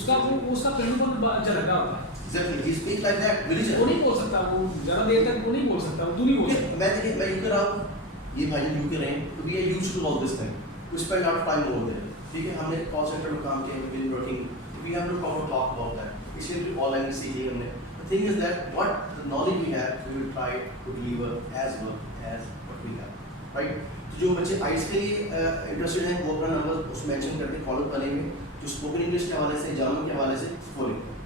उसका उसका प्रिंसिपल लगा होता है। Exactly, he speaks like that religion. वो नहीं बोल सकता, वो ज़्यादा देर तक वो नहीं बोल सकता, वो तू नहीं बोल सकता। मैं यूके रहा हूँ, ये भाई यूके रहे, तो we are used to all this thing. We spend our time over there. ठीक है, हमने कॉल सेंटर में काम किया, been working. We have no problem to talk about that. इसलिए भी ऑनलाइन सीखी हमने. The thing is that what the knowledge we have, we will try to deliver as well as what we have, right? जो बच्चे ice के लिए interested हैं, वो अपना नंबर उस मेंशन करके फॉलो करेंगे, जो स्पोकन इंग्लिश के हवाले से, जर्मन के हवाले से बोलेंगे,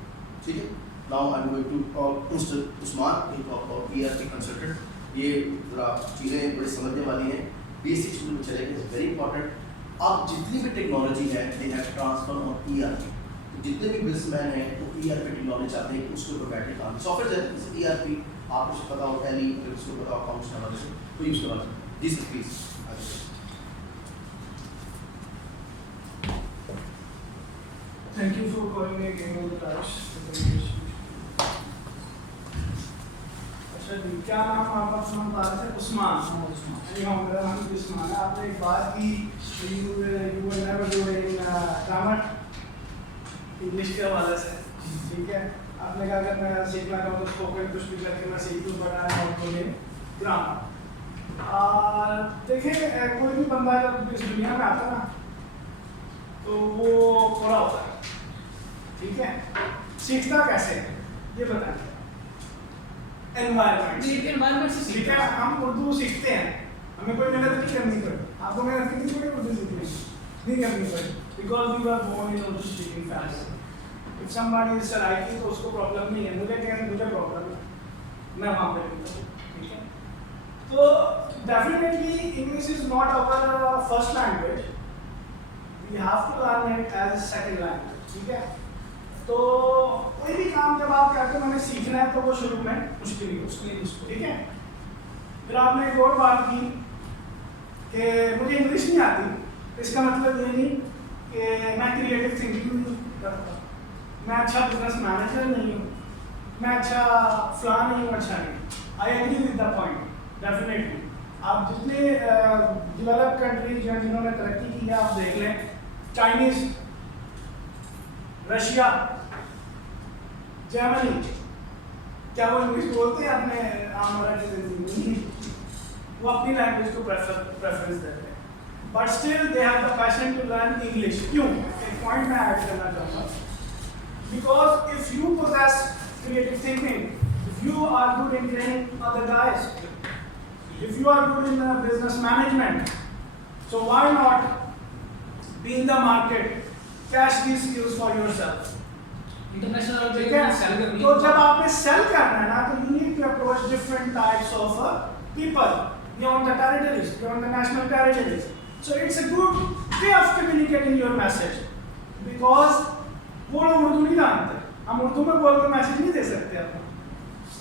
ठीक है? Now I'm going to talk to Mr. Usman. He'll talk about ERP consultant. ये जरा चीज़ें बड़ी समझने वाली हैं, बेसिक्स में चलेंगे, इट्स वेरी इंपॉर्टेंट। अब जितनी भी टेक्नोलॉजी है, they have transfer on ERP। तो जितने भी बिजनेसमैन हैं, वो ERP टेक्नोलॉजी चाहते हैं कि उसके ऊपर बैठ के काम। सॉफ्टवेयर जैसे ERP, आपको पता हो टैली, उसको पता हो अकाउंट्स के हवाले से, तो यूज़ करवा सकते हैं। जी sir please. Thank you for calling me again on the touch. अच्छा जी, क्या नाम आपका सुना बता रहे थे? उस्मान। जी हाँ, मेरा नाम उस्मान है। आपने एक बात की, you were never doing grammar English के हवाले से, ठीक है? आपने कहा अगर मैं सीखना चाहूँ तो स्पोकन कुछ भी करके मैं सीख लूँ, but I not doing grammar. देखिए, कोई भी बंदा जब इस दुनिया में आता है ना, तो वो थोड़ा होता है, ठीक है? सीखता कैसे है ये बताएं। एनवायरनमेंट से सीखते हैं। हम उर्दू सीखते हैं, हमें कोई मेहनत नहीं करनी पड़ी। आपको मेहनत करनी पड़ी उर्दू सीखने नहीं करनी पड़ी, because we are born in Urdu speaking family. If somebody is Saraiki तो उसको प्रॉब्लम नहीं है, मुझे प्रॉब्लम है, मैं वहाँ पे नहीं हूँ, ठीक है? तो definitely English is not our first language, we have to learn it as a second language, ठीक है? तो कोई भी काम जब आप कहते हो मैंने सीखना है, तो वो शुरू में मुश्किल ही उसको, ठीक है? फिर आपने एक और बात की कि मुझे इंग्लिश नहीं आती, इसका मतलब ये नहीं कि मैं क्रिएटिव थिंकिंग नहीं करता, मैं अच्छा बिजनेस मैनेजर नहीं हूँ, मैं अच्छा फलां नहीं हूँ, अच्छा नहीं। I agree with the point, definitely. आप जितने डेवलप कंट्रीज हैं जिन्होंने तरक्की की है, आप देख लें, चाइनीज, रशिया, जर्मनी, क्या वो इंग्लिश बोलते हैं अपने आमरा की जिंदगी में? वो अपनी लैंग्वेज को प्रेफरेंस देते हैं, but still they have the passion to learn English. क्यों? एक पॉइंट मैं ऐड करना चाहूँगा, because if you possess creative thinking, if you are good in training other guys, if you are good in business management, so why not be in the market, cash these skills for yourself? International ठीक है? तो जब आपने cell करना है ना, तो you need to approach different types of people beyond the territories, beyond the national territories. So it's a good way of communicating your message, because वो लोग उर्दू नहीं जानते, हम उर्दू में बोल के मैसेज नहीं दे सकते अपना,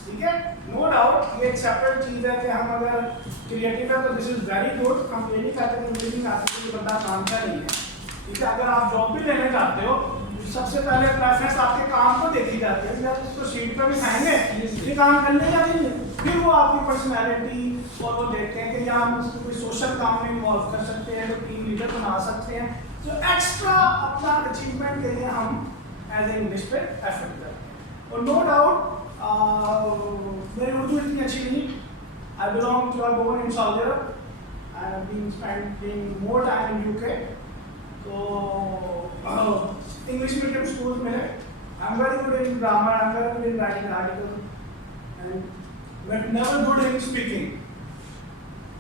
ठीक है? नो डाउट ये एक सेपरेट चीज़ है कि हम अगर क्रिएटिव है तो दिस इज वेरी गुड। हम ये नहीं कहते कि मुझे नहीं आती कि बंदा काम का नहीं है, ठीक है? अगर आप जॉब भी लेने जाते हो, सबसे पहले प्रेफरेंस आपके काम को देखी जाती है, जब उसको शीट पर भी खाएंगे ये काम कर लेगा नहीं, फिर वो आपकी पर्सनैलिटी और वो देखते हैं कि यहाँ हम उसको कोई सोशल काम में इन्वॉल्व कर सकते हैं, तो टीम लीडर बना सकते हैं, जो एक्स्ट्रा अपना अचीवमेंट के लिए हम एज ए इंग्लिश पे एफर्ट करते हैं। और नो डाउट मेरी उर्दू इतनी अच्छी नहीं, I belong to are born in Saudi Arab, I have been spending more time in UK, तो इंग्लिश मीडियम स्कूल में है। I am very good in grammar, I am very good in writing article, and but never good in speaking,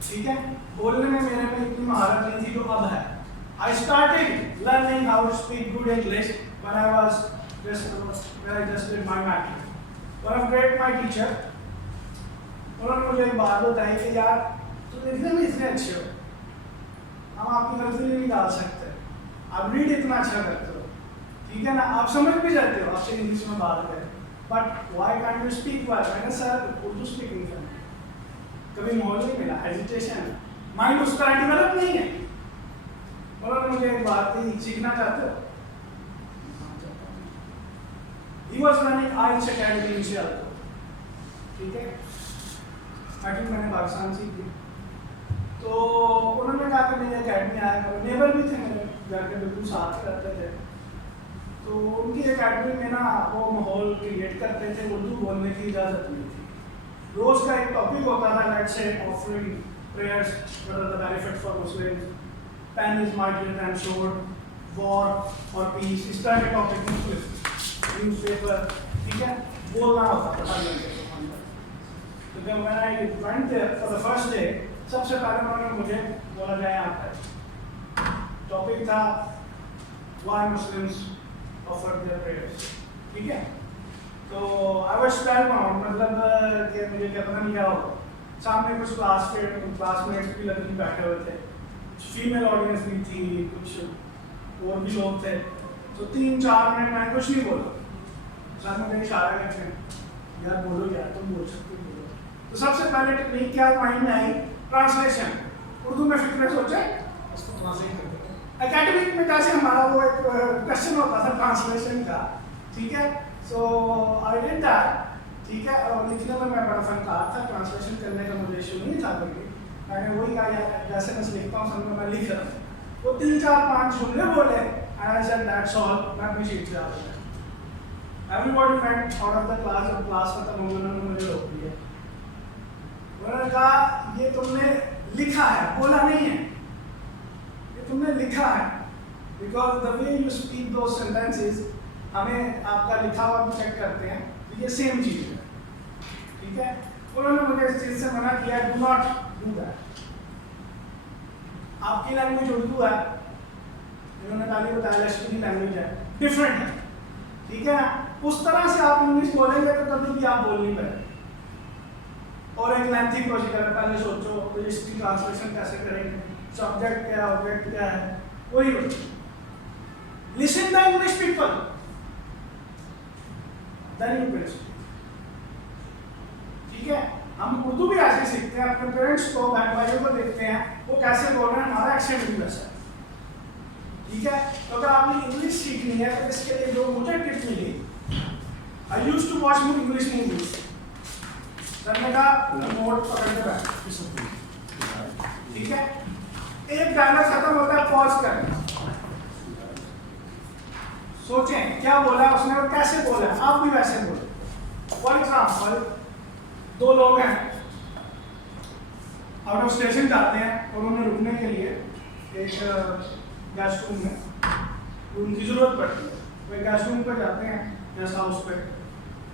ठीक है? बोलने में मेरे में इतनी महारत नहीं थी जो अब है। I started learning how to speak good English when I was just did my matric. One of great my teacher, उन्होंने मुझे एक बात बताई कि यार तुम लिखने में इतने अच्छे हो, हम आपकी गलती नहीं निकाल सकते, आप रीड इतना अच्छा करते हो, ठीक है ना? आप समझ भी जाते हो, आपसे इंग्लिश में बात करें, but why can't you speak well? मैंने सर उर्दू स्पीकिंग करना, कभी माहौल नहीं मिला, हेजिटेशन, माइंड उस तरह डेवलप नहीं है। उन्होंने मुझे एक बात कही, सीखना चाहते हो? He was running IELTS Academy in Seattle, ठीक है? आई थिंक मैंने पाकिस्तान से की, तो उन्होंने कहा कि मेरी अकेडमी आया करो, नेबर भी थे मेरे घर के बिल्कुल साथ रहते थे, तो उनकी एकेडमी में ना वो माहौल क्रिएट करते थे, उर्दू बोलने की इजाज़त नहीं थी। रोज़ का एक टॉपिक होता था, let's say offering prayers for the benefit for Muslims, pen is mightier than sword, war और पीस, इस तरह के टॉपिक न्यूज़पेपर, ठीक है, बोलना होता था 5 घंटे के अंदर। तो जब मैंने went there for the first day, सबसे पहले उन्होंने मुझे बोला जाए यहाँ पर टॉपिक था why Muslims offer there prayers, ठीक है। तो आई वाज स्पेलबाउंड, मतलब कि मुझे क्या पता नहीं क्या होगा। सामने कुछ क्लासमेट्स भी लड़के बैठे हुए थे, फीमेल ऑडियंस भी थी, कुछ और भी लोग थे। तो 3-4 मिनट मैंने कुछ नहीं बोला, सर ने मेरी इशारा करके यार बोलो यार, तुम बोल सकते हो बोलो। तो सबसे पहले टेक्निक क्या माइंड में आई, ट्रांसलेशन। उर्दू में फिक्र सोचा उसको ट्रांसलेट कर देते हैं। एकेडमिक में कैसे हमारा वो एक क्वेश्चन होता था ट्रांसलेशन का, ठीक है। सो आई डिड दैट, ठीक है। और लिखने में मैं बड़ा फनकार था, ट्रांसलेशन करने का मुझे इशू नहीं था कभी। मैंने वही कहा यार जैसे मैं लिखता हूँ समझ में मैं लिख रहा हूँ। वो 3-4-5 जुमले बोले, and I said that's all, मैं अपनी शीट से आ गया। Everybody went out of the class, और क्लास खत्म हो गई, उन्होंने मुझे रोक दिया। उन्होंने कहा ये तुमने लिखा है, बोला नहीं है, ये तुमने लिखा है, because the way you speak दो सेंटेंसेस हमें आपका लिखा हुआ भी चेक करते हैं, तो ये सेम चीज़ है, ठीक है। उन्होंने मुझे इस चीज़ से मना किया, डू नॉट डू दैट। आपकी लैंग्वेज उर्दू है, इन्होंने पहले बताया लश्करी लैंग्वेज है, डिफरेंट है, ठीक है। उस तरह से आप इंग्लिश बोलेंगे तो कभी भी आप बोल नहीं पाएंगे। और एक लेंथी प्रोसीजर, पहले सोचो तो इसकी ट्रांसलेशन कैसे करेंगे, सब्जेक्ट क्या है, ऑब्जेक्ट क्या है, वही listen the English people, then you can speak, ठीक है। हम उर्दू भी ऐसे सीखते हैं, अपने पेरेंट्स को, बहन भाइयों को देखते हैं वो कैसे बोल रहे हैं, हमारा एक्सेंट भी वैसा है, ठीक है। तो अगर आपने इंग्लिश सीखनी है तो इसके लिए जो मुझे टिप मिली, I used to watch English movies, करने का नोट पकड़ के बैठ, ठीक है। एक डायलॉग खत्म होता है, पॉज करें, सोचें क्या बोला है उसने और कैसे बोला है, आप भी वैसे बोले। फॉर एग्जाम्पल 2 लोग हैं, आउट ऑफ स्टेशन जाते हैं और उन्हें रुकने के लिए एक गेस्ट रूम में रूम की ज़रूरत पड़ती है। वे गेस्ट रूम पर जाते हैं, गेस्ट हाउस पे,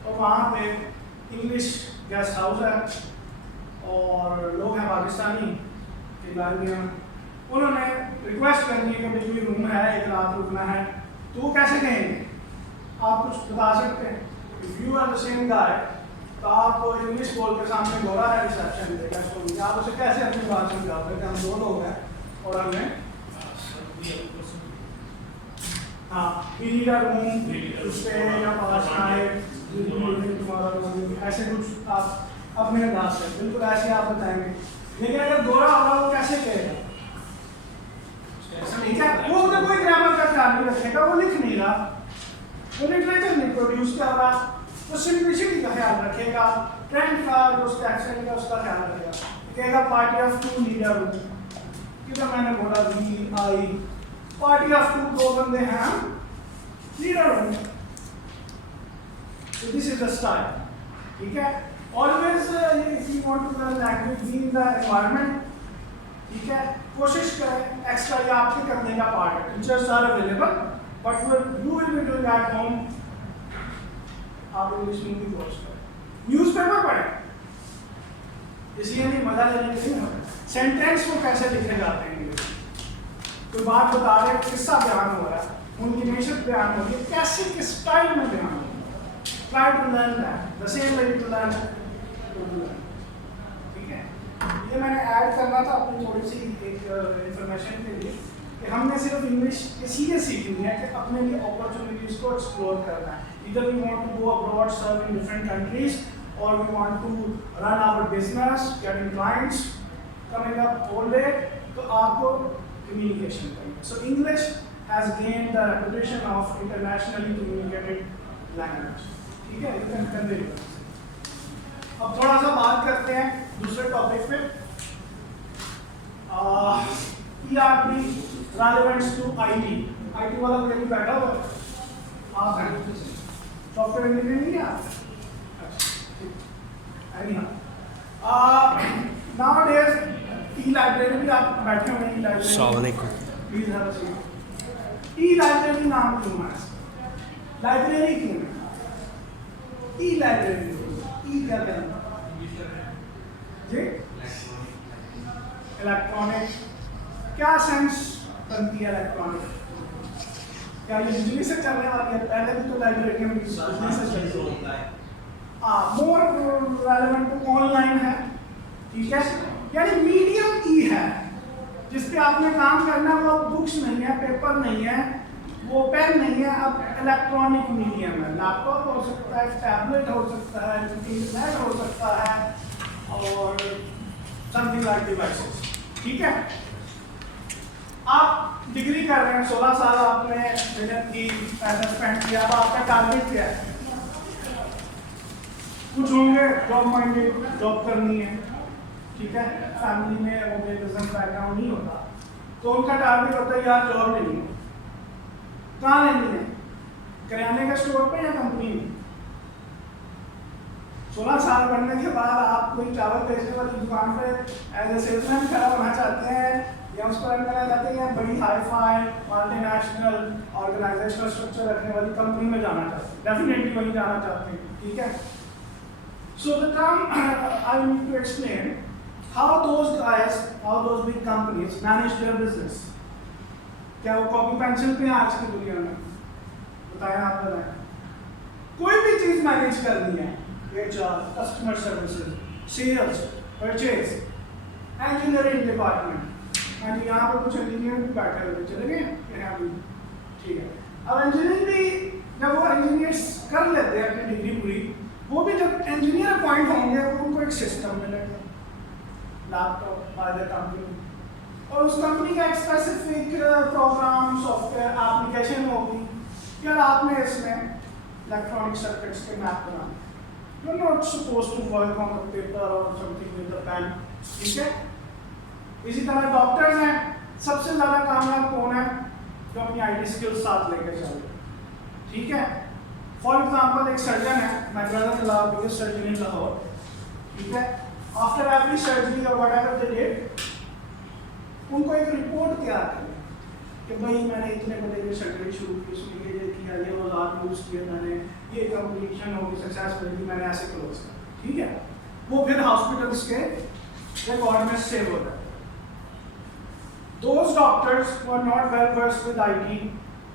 और वहाँ पे इंग्लिश गेस्ट हाउस है और लोग हैं पाकिस्तानी खिलाड़ियों। उन्होंने रिक्वेस्ट करनी है कि भाई कोई रूम है, एक रात रुकना है, तो वो कैसे कहेंगे, आप कुछ बता सकते हैं? If you are the same guy, तो आप इंग्लिश बोल के सामने बोला है रिसेप्शन पे, आप उसे कैसे अपनी बात समझाओगे कि हम 2 लोग हैं और हमें we need a room to stay या पास आए, ऐसे कुछ आप अपने अंदाज से बिल्कुल ऐसे आप बताएंगे। लेकिन अगर गोरा होगा वो कैसे कहेगा, ठीक है। वो तो कोई ग्रामर का ख्याल नहीं रखेगा, वो लिख नहीं रहा, वो लिटरेचर नहीं प्रोड्यूस कर रहा, वो सिंप्लिसिटी का ख्याल रखेगा, ट्रेंड का, उसका एक्सेंट का, उसका ख्याल रखेगा। कहेगा पार्टी ऑफ 2 लीडर, कितना मैंने बोला वी आई, पार्टी ऑफ 2, 2 बंदे हैं, हम लीडर होंगे। So this is the style, ठीक है। Always if you want to learn language, be in the environment, ठीक है। कोशिश करें एक्स्ट्रा ये आपके करने का पार्ट है, teachers are available, but you will be doing at home। आप इंग्लिश में भी कोर्स करें, न्यूज़पेपर पढ़ें, इसलिए नहीं मजा लेने के लिए सेंटेंस को कैसे लिखे जाते हैं इंग्लिश, कोई बात बता रहे, किस्सा बयान हो रहा है, उनकी नशत बयान हो रही है, कैसे किस स्टाइल में बयान हो रहा है। Try to learn that, the same way to learn Urdu, ठीक है। ये मैंने ऐड करना था अपनी थोड़ी सी एक इंफॉर्मेशन के लिए कि हमने सिर्फ इंग्लिश इसलिए सीखनी है कि अपने लिए अपॉर्चुनिटीज़ को एक्सप्लोर करना है। Either we want to go abroad, serve in different countries, or we want to run our business, getting clients coming up all day, तो आपको communication करना। So English has gained the reputation of internationally communicated language, ठीक है। इतना continue. अब थोड़ा सा बात करते हैं दूसरे टॉपिक पे, ERP relevance to IT। IT वाला कोई बैठा हुआ है? आप हैं सॉफ्टवेयर इंजीनियर नहीं आप? Nowadays e-library भी आप बैठे हुए हैं e-library please have a seat. e-library नाम क्यों है? लाइब्रेरी क्यों है? e-library e क्या है जी? इलेक्ट्रॉनिक क्या सेंस बनती है इलेक्ट्रॉनिक? क्या ये बिजली से चलने वाली है? पहले भी तो लाइब्रेरी में बिजली से चलती है। मोर रेलेवेंट टू ऑनलाइन है, ठीक है? यानी मीडियम ई है जिस पे आपने काम करना, वो बुक्स नहीं है, पेपर नहीं है, वो पेन नहीं है, अब इलेक्ट्रॉनिक मीडियम है। लैपटॉप हो सकता है, टैबलेट हो सकता है, इंटरनेट हो सकता है और समथिंग लाइक डिवाइसेस, ठीक है? आप डिग्री कर रहे हैं, 16 साल आपने मेहनत की, पैसा स्पेंड किया, अब आपका टारगेट क्या है? कुछ होंगे जॉब माइंडेड, जॉब करनी है, ठीक है? फैमिली में वो बिजनेस बैकग्राउंड नहीं होता तो उनका टारगेट होता है यार जॉब लेनी है। कहाँ लेनी है? किराने के स्टोर पे या कंपनी में? 16 साल बनने के बाद आप कोई चावल बेचने वाली दुकान पे एज ए सेल्समैन खड़ा होना चाहते हैं या उसको रन करना चाहते हैं या बड़ी hi fi multinational organisational structure रखने वाली कंपनी में जाना चाहते हैं? डेफिनेटली वहीं जाना चाहते हैं, ठीक है? So the term I need to explain how those guys, how those big companies manage their business. क्या वो कॉपी पेंसिल पे हैं आज की दुनिया में? बताएं, आप बताएं। कोई भी चीज मैनेज करनी है, HR, customer services, sales, purchase, engineering department, and यहाँ पर कुछ इंजीनियर भी बैठे हुए चलेंगे यहाँ भी, ठीक है? अब इंजीनियरिंग भी जब वो इंजीनियर्स कर लेते हैं अपनी डिग्री पूरी, वो भी जब इंजीनियर अपॉइंट होंगे उनको एक सिस्टम मिलेगा, लैपटॉप बाय द कंपनी, और उस कंपनी का एक स्पेसिफिक प्रोग्राम सॉफ्टवेयर एप्लीकेशन होगी। यार आपने इसमें इलेक्ट्रॉनिक सर्किट्स के मैप बनाने, you are not supposed to work on a paper और समथिंग विद अ पेन, ठीक है? इसी तरह डॉक्टर्स हैं, सबसे ज़्यादा कामयाब कौन है? जो अपनी IT स्किल्स साथ लेकर चले, ठीक है? फॉर एग्जाम्पल एक सर्जन है, my brother in law, biggest surgeon इन लाहौर, ठीक है? आफ्टर एवरी सर्जरी और व्हाटएवर दे डिड, उनको एक रिपोर्ट तैयार करें कि भाई मैंने इतने बजे की सर्जरी शुरू की, उसमें ये किया, ये औजार यूज़ किए मैंने, ये कंप्लीशन होगी सक्सेसफुली, मैंने ऐसे क्लोज किया, ठीक है? वो फिर हॉस्पिटल्स के रिकॉर्ड में सेव होता है। Those doctors who are not well versed with IT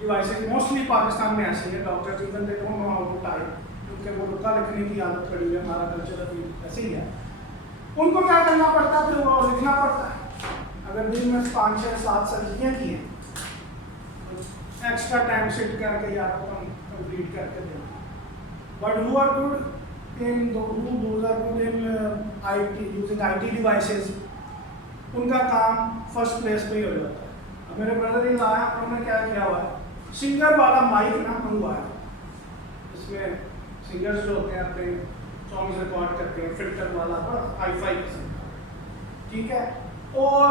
devices, mostly Pakistan में ऐसे हैं doctors, even they don't know how to type, क्योंकि वो रुका लिखने की आदत पड़ी है, हमारा कल्चर अभी ऐसे ही है। उनको क्या करना पड़ता है? फिर वो लिखना पड़ता है। अगर दिन में 5, 6, 7 सर्जरियाँ की हैं, एक्स्ट्रा टाइम सेट करके यार अपन कंप्लीट करके देना। But who are good in IT, using IT devices, उनका काम फर्स्ट प्लेस पे ही हो जाता है। अब मेरे ब्रदर इन लॉ हैं, उन्होंने क्या किया हुआ है? सिंगर वाला माइक ना मंगवाया, इसमें सिंगर्स जो होते हैं अपने सॉन्ग्स रिकॉर्ड करते हैं, फिल्टर वाला हाई-फाई किस्म का, ठीक है? और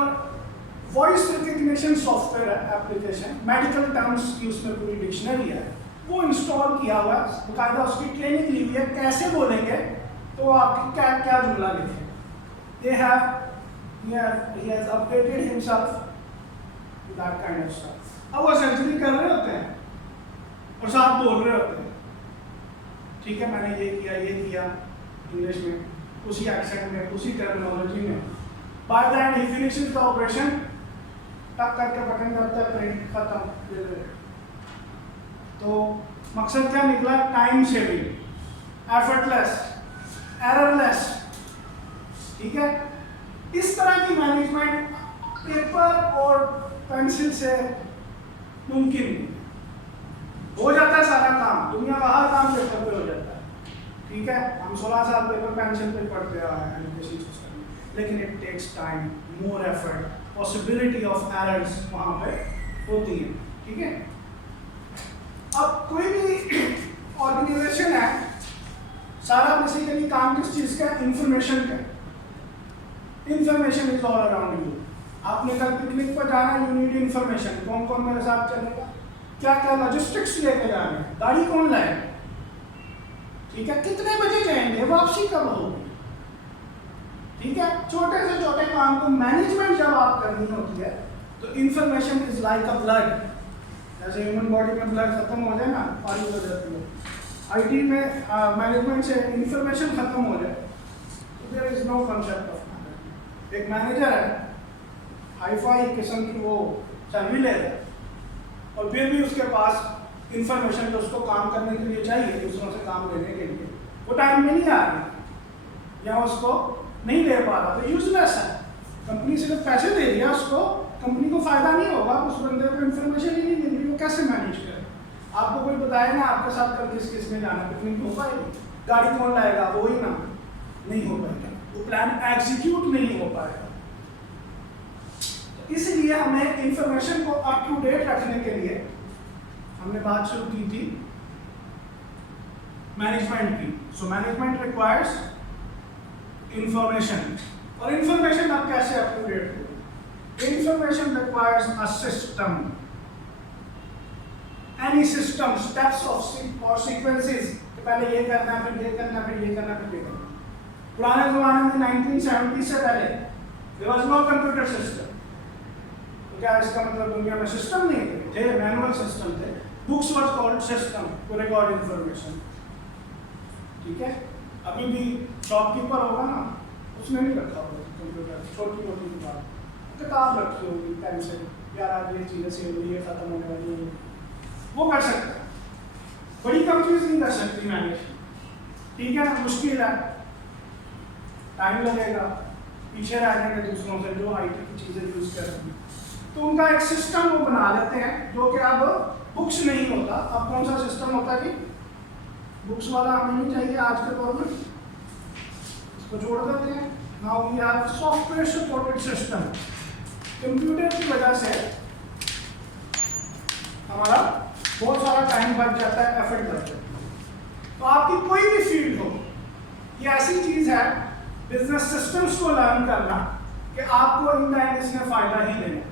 वॉइस रिकग्निशन सॉफ्टवेयर है, एप्लीकेशन, मेडिकल टर्म्स की उसमें पूरी डिक्शनरी है, वो इंस्टॉल किया हुआ है, बाकायदा उसकी ट्रेनिंग ली हुई है, कैसे बोलेंगे तो आपकी क्या क्या जुमला लिखें। They have he has updated himself with that kind of stuff. अब वो सर्जरी कर रहे होते हैं और साथ बोल रहे होते हैं, ठीक है? मैंने ये किया इंग्लिश में, उसी एक्सेंट में, उसी टर्मिनोलॉजी में। By the and he finishes the operation, टक करके बटन दबाता है, प्रिंट खत्म। तो मकसद क्या निकला? टाइम सेविंग, एफर्टलेस, एररलेस, ठीक है? इस तरह की मैनेजमेंट पेपर और पेंसिल से मुमकिन नहीं। हो जाता है सारा काम, दुनिया का हर काम पेपर पे हो जाता है, ठीक है? हम 16 साल पेपर पेंसिल पे पढ़ते आए हैं एजुकेशन सिस्टम में, लेकिन it takes time, more effort, possibility of errors वहाँ पे होती है, ठीक है? अब कोई भी ऑर्गेनाइजेशन है, सारा बेसिकली काम किस चीज़ का? इंफॉर्मेशन का। Information is all around you. आपने कल पिकनिक पर जाना है, यू नीड इंफॉर्मेशन, कौन कौन मेरे साथ चलेगा? क्या क्या लॉजिस्टिक्स लेके जाने हैं, गाड़ी कौन लाएगा, ठीक है, कितने बजे जाएंगे, वापसी कब होगी, ठीक है। छोटे से छोटे काम को मैनेजमेंट जब आप करनी होती है तो information is like a blood, जैसे ह्यूमन बॉडी में ब्लड खत्म हो जाए ना, पानी हो जाती है, आईटी में मैनेजमेंट से इंफॉर्मेशन खत्म हो जाए तो there is no concept of management. एक मैनेजर है हाई फाई किस्म की वो सैलरी ले रहा है और फिर भी उसके पास इंफॉर्मेशन जो उसको काम करने के लिए चाहिए, दूसरों से काम लेने के लिए, वो टाइम में नहीं आ रही या उसको नहीं ले पा रहा, तो यूजलेस है। कंपनी सिर्फ पैसे दे दिया उसको, कंपनी को फायदा नहीं होगा, उस बंदे को इंफॉर्मेशन ही नहीं मिल रही, वो कैसे मैनेज करे। आपको कोई बताए ना आपके साथ कल किस किस में जाना, पिकनिक हो पाएगी, गाड़ी कौन लाएगा, वो ही ना, नहीं हो पाएगा, वो प्लान एग्जीक्यूट नहीं हो पाएगा। तो इसलिए हमें इंफॉर्मेशन को अप टू डेट रखने के लिए हमने बात शुरू की थी मैनेजमेंट की। सो मैनेजमेंट रिक्वायर्स इंफॉर्मेशन, और इंफॉर्मेशन आप कैसे अप टू डेट हो, information requires a system, any system, steps of और सीक्वेंसेस, पहले ये करना है, फिर ये करना है, फिर ये करना है, फिर ये करना। पुराने जमाने में 1970 से पहले there was no computer system, तो क्या इसका मतलब दुनिया में सिस्टम नहीं थे, मैनुअल सिस्टम थे, books was called system to record information, ठीक है। अभी भी शॉपकीपर होगा ना, उसने नहीं रखा होगा कंप्यूटर, छोटी मोटी दुकान, किताब रखी होगी पेन से, यार आज ये चीज़ें सेल हुई है, खत्म होने वाली है, वो कर सकता है। बड़ी कंपनीज नहीं कर सकती मैनेज, ठीक है ना, मुश्किल है, टाइम लगेगा, पीछे रह जाएंगे दूसरों से जो आईटी की चीज़ें यूज़ कर रही हैं। तो उनका एक सिस्टम वो बना लेते हैं जो कि अब बुक्स नहीं होता। अब कौन सा सिस्टम होता है कि बुक्स वाला हमें नहीं चाहिए आज के दौर में, इसको जोड़ देते हैं। Now we have software supported system. Computer की वजह से हमारा बहुत सारा टाइम बच जाता है, एफर्ट बच जाता है। तो आपकी कोई भी फील्ड हो, ये ऐसी चीज है बिजनेस सिस्टम्स को लर्न करना कि आपको इन द एंड इसने फायदा ही देना।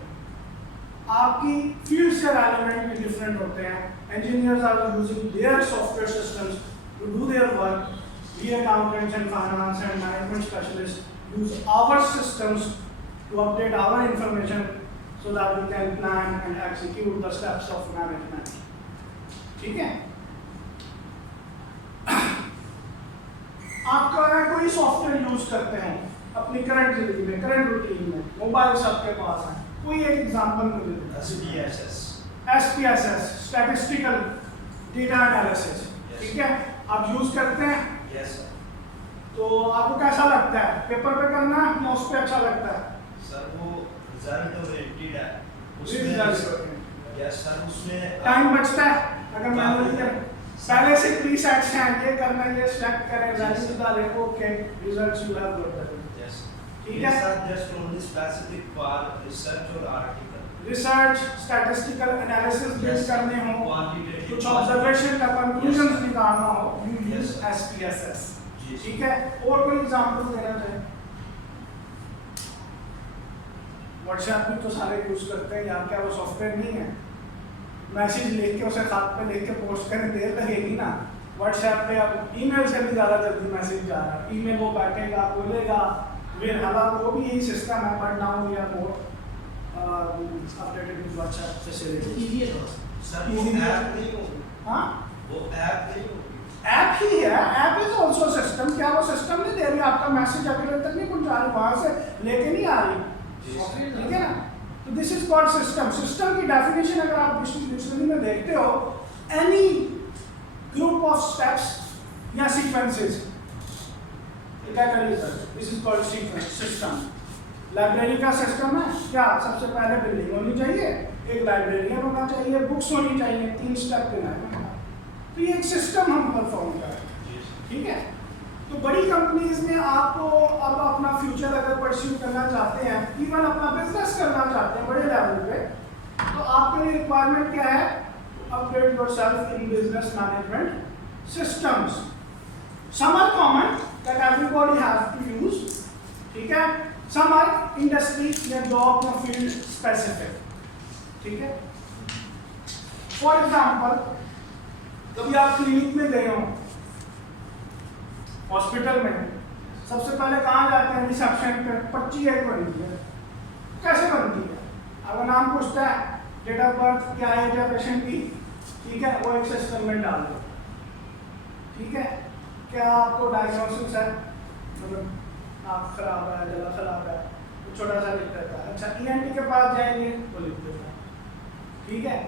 आपकी फील्ड से रेलेवेंट भी डिफरेंट होते हैं। engineers are using their software systems to do their work. We accountants and finance and management specialists use our systems to update our information so that we can plan and execute the steps of management. ठीक है? आप कोई software use करते हैं अपनी current जिंदगी में, current routine में, मोबाइल सबके पास है, कोई एक एग्जांपल मुझे दे। SPSS, स्टैटिस्टिकल डेटा एनालिसिस, ठीक है, आप यूज करते हैं? Yes sir. तो आपको कैसा लगता है, पेपर पे करना या उस पे अच्छा लगता है? सर वो रिजल्ट ओरिएंटेड है, उसमें यस सर, उसमें टाइम बचता है अगर मैनुअली करें। पहले से प्रीसेट्स हैं, ये करना है, ये सेलेक्ट करें, वैल्यू डालें, okay, results you have got. Yes ठीक है sir, just only specific for research और article, research statistical analysis base करने हो, क्वांटिटेटिव कुछ ऑब्जर्वेशन का कंक्लूजन्स निकालना हो, you use Yes, sir. SPSS, जी ठीक है। और कोई एग्जांपल देना चाहे? व्हाट्सएप भी तो सारे यूज करते हैं यार, क्या वो सॉफ्टवेयर नहीं है? मैसेज लिख के उसे खाते पे लिख के पोस्ट करें, देर लगेगी ना। व्हाट्सएप पे अब ईमेल से भी ज़्यादा जल्दी मैसेज जा रहा है, ईमेल वो बैठेगा, बोलेगा, फिर हालांकि वो भी यही सिस्टम है, but now we are more updated with WhatsApp facility. Sir वो ऐप नहीं होगी, हाँ, वो ऐप नहीं होगी, ऐप ही है, ऐप इज आल्सो सिस्टम। क्या वो सिस्टम नहीं दे रही आपका मैसेज अगले तक नहीं पहुंचा रही, वहां से लेके नहीं आ रही, ठीक है ना? तो this is called system. System की डेफिनेशन अगर आप डिक्शनरी में देखते हो, एनी ग्रुप ऑफ स्टेप्स या सीक्वेंसेस, क्या करिए sir, this is called sequence system. Library का सिस्टम है क्या, सबसे पहले बिल्डिंग होनी चाहिए, एक लाइब्रेरियन होना चाहिए, बुक्स होनी चाहिए, 3 स्टेप देना है, तो ये एक सिस्टम हम परफॉर्म कर रहे हैं, ठीक है। तो बड़ी कंपनीज में आपको अब अपना फ्यूचर अगर परस्यू करना चाहते हैं, इवन अपना बिजनेस करना चाहते हैं बड़े लेवल पे, तो आपके लिए रिक्वायरमेंट क्या है? Upgrade yourself in business management systems. Some are common that everybody have to use, ठीक है, सम आर इंडस्ट्री या जॉब या फील्ड स्पेसिफिक, ठीक है। फॉर एग्जाम्पल कभी आप क्लिनिक में गए हो, हॉस्पिटल में, सबसे पहले कहाँ जाते हैं? रिसेप्शन पे पर्ची एक बनती है। कैसे बनती है? अगर नाम पूछता है, डेट ऑफ बर्थ क्या है क्या पेशेंट की, ठीक है, वो एक सिस्टम में डाल दो, ठीक है। क्या आपको डायग्नोसिस है, मतलब आँख खराब है, गला खराब है, तो छोटा सा लिख देता है। अच्छा, ENT के पास जाएंगे, वो लिख देता है, ठीक है।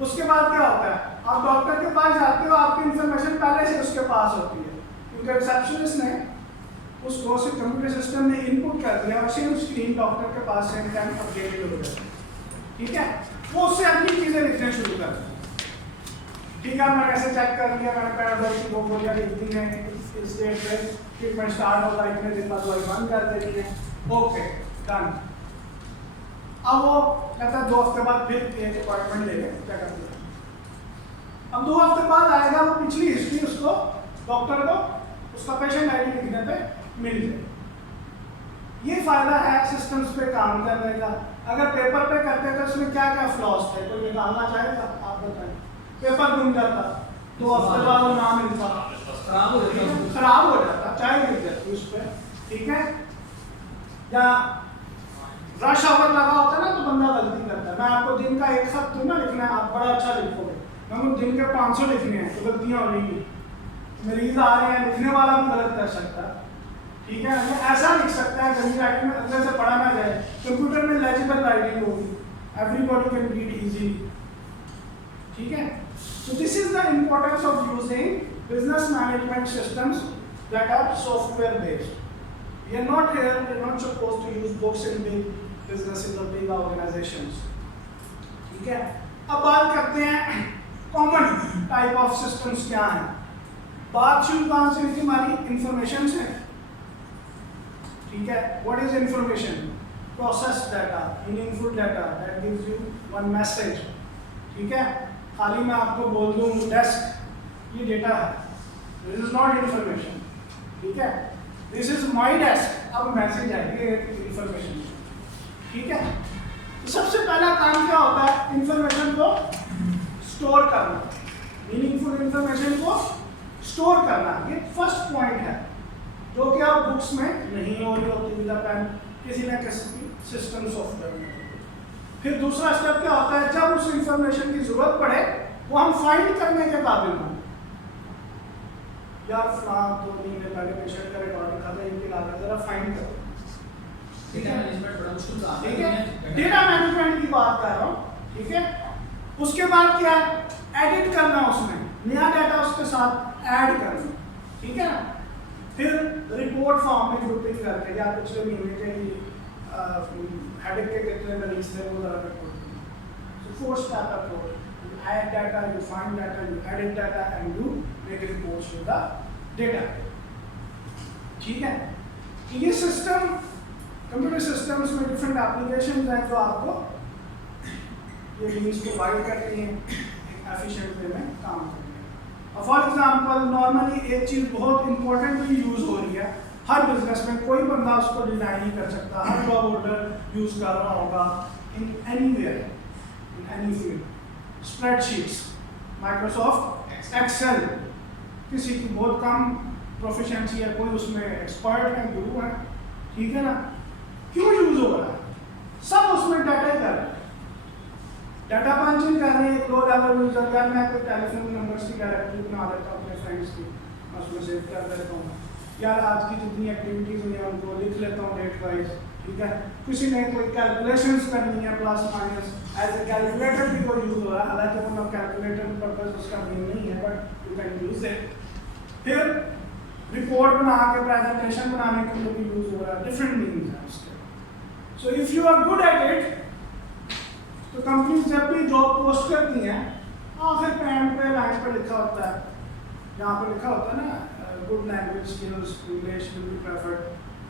उसके बाद क्या होता है? आप डॉक्टर के पास जाते हो, आपकी इंफॉर्मेशन पहले से उसके पास होती है, क्योंकि रिसेप्शनिस्ट ने उसको कंप्यूटर सिस्टम में इनपुट कर दिया और सेम स्क्रीन डॉक्टर के पास सेम टाइम अपडेटेड हो जाती है, ठीक है। वो उससे अपनी चीज़ें लिखने शुरू कर देते हैं, ठीक है। मैंने ऐसे चेक कर लिया, मैंने पैराडॉक्स की गोलियां लिख दी हैं, इस डेट पे ट्रीटमेंट स्टार्ट होगा, इतने दिन बाद दवाई बंद कर देनी है, ओके डन। अब वो कहता है 2 हफ्ते बाद फिर एक अपॉइंटमेंट ले लें, क्या कर दिया। अब 2 हफ्ते बाद आएगा, वो पिछली हिस्ट्री उसको डॉक्टर को उसका पेशेंट आईडी लिखने पे मिल जाए। ये फायदा है सिस्टम्स पे काम करने का। अगर पेपर पे करते तो इसमें क्या क्या फ्लॉज थे, कोई निकालना चाहेगा? आप बताएं। पेपर गुम जाता, 2 हफ्ते बाद वो ना मिलता, खराब हो जाता, चाहे लिख जाती उस पर, ठीक है। या रश आवर लगा होता है ना, तो बंदा गलती करता है। मैं आपको दिन का 1 खत दूँ ना लिखना है, आप बड़ा अच्छा लिखोगे, मैं दिन के 500 लिखने हैं तो गलतियाँ हो जाएंगी। मरीज आ रहे हैं, लिखने वाला भी गलत कर सकता है, ठीक है। मैं ऐसा लिख सकता है गंदी राइटिंग में, अंदर से पढ़ा ना जाए, कंप्यूटर में लेजिबल राइटिंग होगी, एवरीबॉडी कैन रीड इजीली, ठीक है। So this is the importance of using business management systems that are software based. We are not here, we are not supposed to use books in big businesses or big organizations, ठीक है। अब बात करते हैं common type of systems क्या हैं। बात शुरू कहाँ से हुई थी हमारी? इंफॉर्मेशन से, ठीक है। What is information? Process data, meaningful data that gives you one message, ठीक है। खाली मैं आपको बोल दूँ डेस्क, ये डेटा है, दिस इज नॉट इंफॉर्मेशन, ठीक है। दिस इज माई डेस्क, अब मैसेज है, ये इंफॉर्मेशन, ठीक है। तो सबसे पहला काम क्या होता है? इंफॉर्मेशन को स्टोर करना, मीनिंगफुल इंफॉर्मेशन को स्टोर करना, ये फर्स्ट पॉइंट है, जो कि आप बुक्स में नहीं हो रही होती विद पेन, किसी न किसी सिस्टम सॉफ्टवेयर में। फिर दूसरा स्टेप क्या होता है? जब उस इंफॉर्मेशन की जरूरत पड़े, वो हम फाइंड करने के काबिल हों। यार फलां 2 महीने पहले पेशेंट का रिकॉर्ड लिखा था, इनकी लागत जरा फाइंड करो, ठीक है। मैनेजमेंट बड़ा मुश्किल काम है, ठीक है, डेटा मैनेजमेंट की बात कर रहा हूँ, ठीक है। उसके बाद क्या है? एडिट करना, उसमें नया डाटा उसके साथ ऐड करना, ठीक है ना। फिर रिपोर्ट फॉर्म में ग्रुपिंग करके, या पिछले महीने के हेडेक के कितने मरीज थे वो जरा रिपोर्ट करना। सो 4 step approach, you add data, you find data, you edit data and you make reports with the data, ठीक है। तो ये सिस्टम, कंप्यूटर सिस्टम्स में डिफरेंट एप्लीकेशंस हैं जो आपको ये मीन्स प्रोवाइड करती हैं एक एफिशिएंट वे में काम करने में। फॉर एग्जांपल नॉर्मली एक चीज़ बहुत इंपॉर्टेंटली यूज़ हो रही है हर बिजनेस में, कोई बंदा उसको डिनाई नहीं कर सकता, हर जॉब होल्डर यूज़ कर रहा होगा in anywhere, in any field. Spreadsheets, Microsoft Excel, किसी की बहुत कम प्रोफिशिएंसी है, कोई उसमें एक्सपर्ट है, गुरु है, ठीक है ना। क्यों यूज़ हो रहा है? सब उसमें डाटा ही कर रहे हैं, डाटा पंचिंग कर रहे हैं। लो लेवल यूजर का मैं कोई टेलीफोन नंबर्स की डायरेक्टरी बना लेता हूँ अपने फ्रेंड्स की, मैं उसमें सेव कर देता हूँ, यार आज की जितनी एक्टिविटीज़ हुई हैं उनको लिख लेता हूँ डेट वाइज, ठीक है। किसी ने कोई कैलकुलेशंस करनी है plus minus, as a calculator भी कोई यूज़ हो रहा है, हालांकि वो कैलकुलेटर पर्पज उसका मेन नहीं है, but you can use it. फिर रिपोर्ट बना के प्रेजेंटेशन बनाने के लिए भी यूज़ हो रहा है, डिफरेंट मीनिंग्स हैं उसके। So if you are good at it, तो कंपनी जब भी जॉब पोस्ट करती हैं, आखिर पे एंड पे लाइन पे लिखा होता है, यहाँ पे लिखा होता है ना, good language skills, English will be preferred,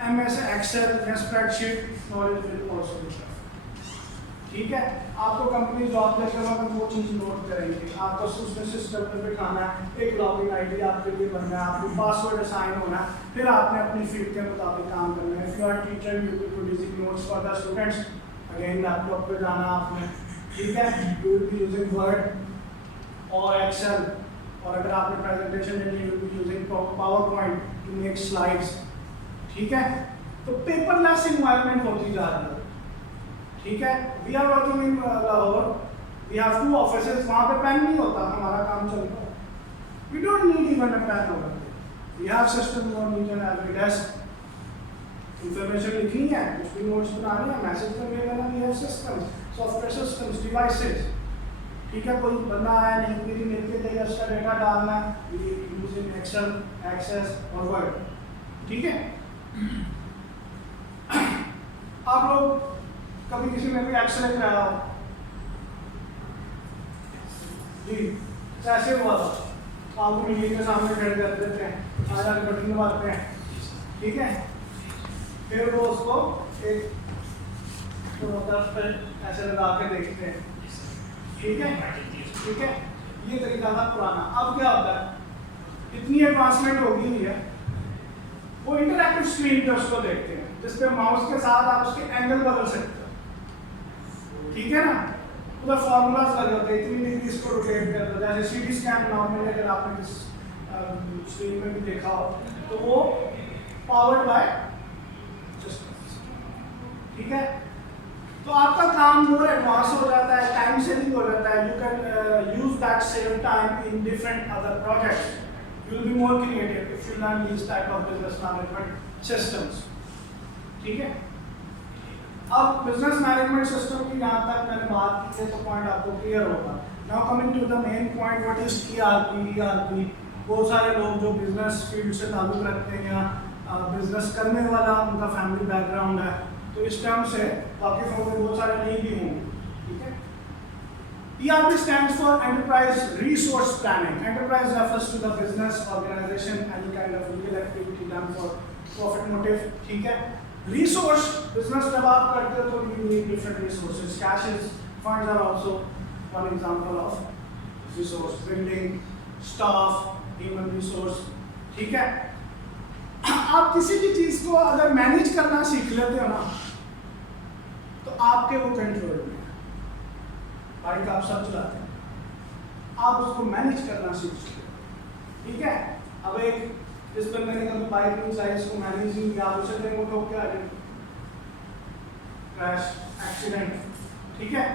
MS Excel या spreadsheet knowledge will also be preferred, ठीक है। आपको कंपनी जॉब लेकर वक्त वो चीज़ नोट करेंगे, आपको उसमें सिस्टम पे बिठाना है, एक लॉगिन आईडी आपके लिए बनना है, आपको पासवर्ड असाइन होना है, फिर आपने अपनी फील्ड के मुताबिक काम करना है। If you are teacher, you will producing notes for the students, again laptop पे जाना आपने, ठीक है, you will be using Word, और एक्सेल, और अगर आपने प्रेजेंटेशन देनी है using PowerPoint to make slides, ठीक है। तो पेपरलेस इन्वायरमेंट होती जा रही है, ठीक है। We are working in Lahore, we have 2 offices, वहाँ पे पेन नहीं होता, हमारा काम चलता है। We don't need even a pen over there, we have systems on each and every desk. Information लिखनी है, कुछ भी नोट्स बनाने हैं, मैसेज करने वाला, we have systems, software systems, devices, ठीक है। कोई बंदा आया नहीं, मेरी मेल के लिए उसका डेटा डालना है, we use in Excel, Access और वर्ड, ठीक है। आप लोग कभी किसी ने भी एक्सेल कराया हो जी, कैसे हुआ था? आपको मीटिंग के सामने खड़े कर देते हैं, आजा बटन दबाते हैं, ठीक है। फिर वो उसको एक तरफ पे ऐसे लगा के देखते हैं, ठीक है, ठीक है। ये तरीका था पुराना। अब क्या होता है, इतनी एडवांसमेंट हो गई है, वो इंटरैक्टिव स्क्रीन पे उसको देखते हैं, जिसपे माउस के साथ आप उसके एंगल बदल सकते हो, ठीक है ना। उधर फार्मूलाज लगे होते हैं, इतनी डिग्री इसको रोटेट कर दो, जैसे सीटी स्कैन नॉर्मली अगर आपने इस स्क्रीन में भी देखा हो, तो वो पावर्ड बाय सिस्टम्स, ठीक है। तो आपका काम मोर एडवांस हो जाता है, टाइम सेविंग हो जाता है, you can use that save time in different other projects, you will be more creative if you learn this type of business management systems, ठीक है। अब बिजनेस मैनेजमेंट सिस्टम की जहाँ तक मैंने बात की है तो पॉइंट आपको क्लियर होगा। Now coming to the main point, what is ERP। बहुत सारे लोग जो बिजनेस फील्ड से ताल्लुक रखते हैं या बिजनेस करने वाला उनका फैमिली बैकग्राउंड है, तो इस टर्म से वाकिफ होंगे, बहुत सारे नहीं भी होंगे, ठीक है। ERP stands for Enterprise Resource Planning. Enterprise refers to the business, organization, any kind of legal activity done for profit motive, ठीक है। Resource business जब आप करते हो तो you need different resources. Cash is funds are also one example of resource. Building, staff, human resource, ठीक है। आप किसी भी चीज को अगर मैनेज करना सीख लेते हो ना, तो आपके वो कंट्रोल में है। बाइक आप सब चलाते हैं, आप उसको मैनेज करना सीख सकते हो, ठीक है। अब एक इस बंदे ने कभी बाइक नहीं चलाई, इसको मैनेज नहीं किया, उसे देखो ठोक के आ गए, क्रैश, एक्सीडेंट, ठीक है।